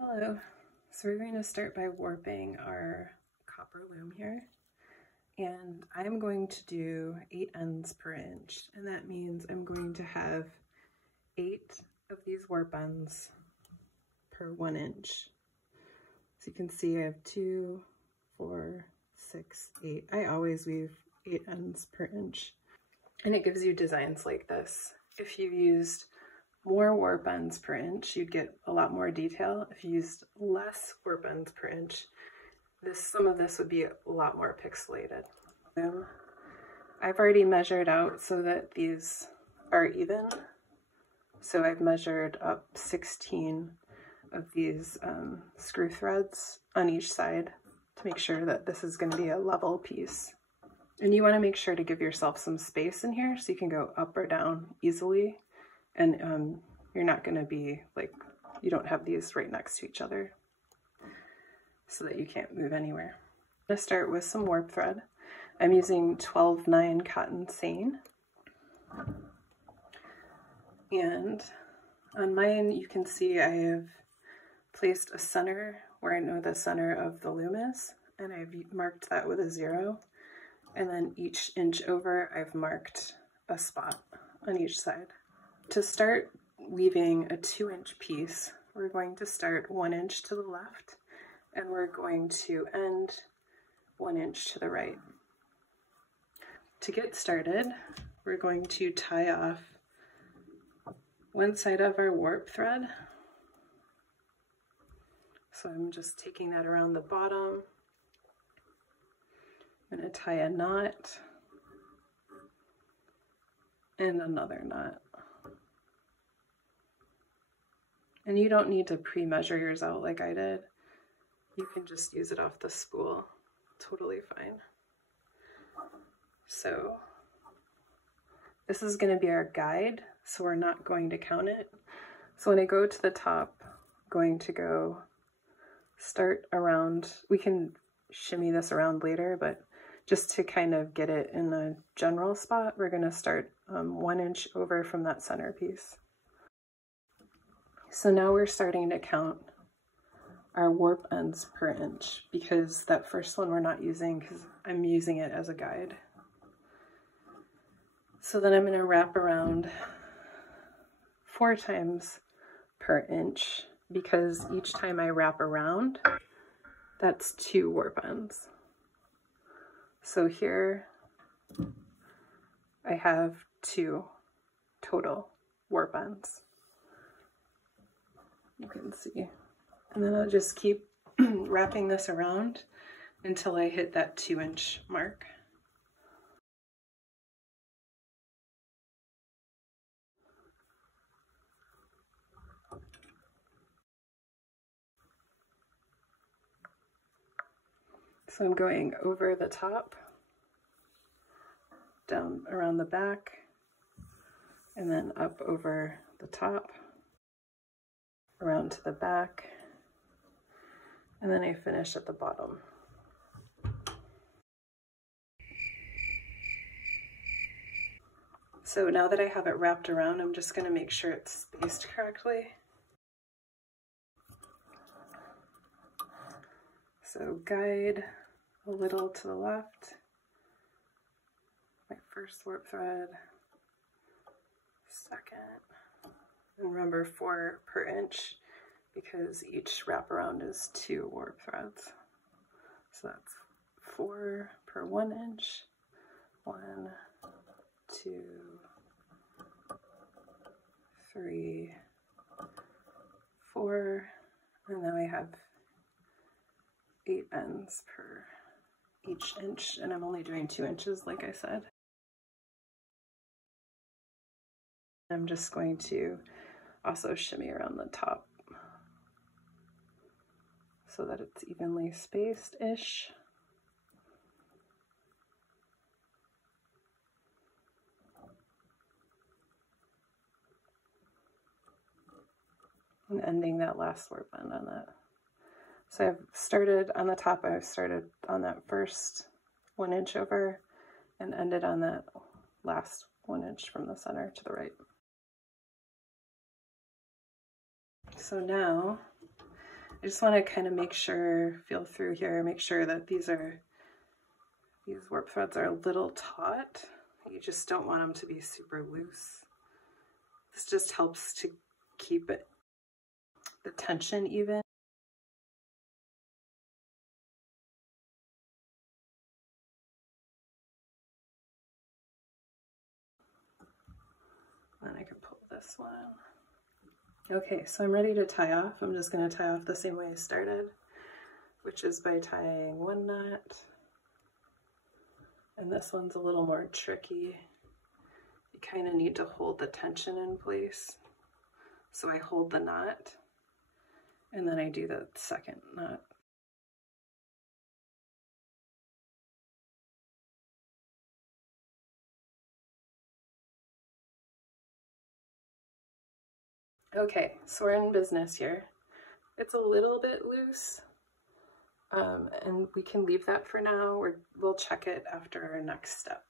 Hello. So we're going to start by warping our copper loom here. And I'm going to do 8 ends per inch. And that means I'm going to have 8 of these warp ends per 1 inch. So you can see I have 2, 4, 6, 8. I always weave 8 ends per inch. And it gives you designs like this. If you used more warp ends per inch, you'd get a lot more detail. If you used less warp ends per inch, some of this would be a lot more pixelated. I've already measured out so that these are even. So I've measured up 16 of these screw threads on each side to make sure that this is going to be a level piece. And you want to make sure to give yourself some space in here so you can go up or down easily. And you're not going to be like, you don't have these right next to each other so that you can't move anywhere. I'm going to start with some warp thread. I'm using 12/9 cotton seine. And on mine, you can see I have placed a center where I know the center of the loom is, and I've marked that with a 0. And then each inch over, I've marked a spot on each side. To start weaving a 2-inch piece, we're going to start 1 inch to the left, and we're going to end 1 inch to the right. To get started, we're going to tie off one side of our warp thread. So I'm just taking that around the bottom. I'm going to tie a knot and another knot. And you don't need to pre-measure yours out like I did. You can just use it off the spool. Totally fine. So this is going to be our guide, so we're not going to count it. So when I go to the top, I'm going to go start around. We can shimmy this around later, but just to kind of get it in a general spot, we're going to start 1 inch over from that center piece. So now we're starting to count our warp ends per inch, because that first one we're not using because I'm using it as a guide. So then I'm going to wrap around 4 times per inch, because each time I wrap around, that's 2 warp ends. So here I have 2 total warp ends. You can see. And then I'll just keep wrapping this around until I hit that 2-inch mark. So I'm going over the top, down around the back, and then up over the top, around to the back, and then I finish at the bottom. So now that I have it wrapped around, I'm just going to make sure it's spaced correctly. So guide a little to the left, my first warp thread, second, and remember 4 per inch because each wraparound is 2 warp threads. So that's 4 per 1 inch, 1, 2, 3, 4, and now I have 8 ends per each inch, and I'm only doing 2 inches like I said. I'm just going to also shimmy around the top so that it's evenly spaced-ish. And ending that last warp end on that. So I've started on the top, I've started on that first 1 inch over and ended on that last 1 inch from the center to the right. So now I just want to kind of make sure, feel through here, make sure that these warp threads are a little taut. You just don't want them to be super loose. This just helps to keep the tension even. Then I can pull this one. Okay, so I'm ready to tie off. I'm just going to tie off the same way I started, which is by tying one knot. And this one's a little more tricky. You kind of need to hold the tension in place. So I hold the knot, and then I do the second knot. Okay, so we're in business here. It's a little bit loose, and we can leave that for now. We'll check it after our next step.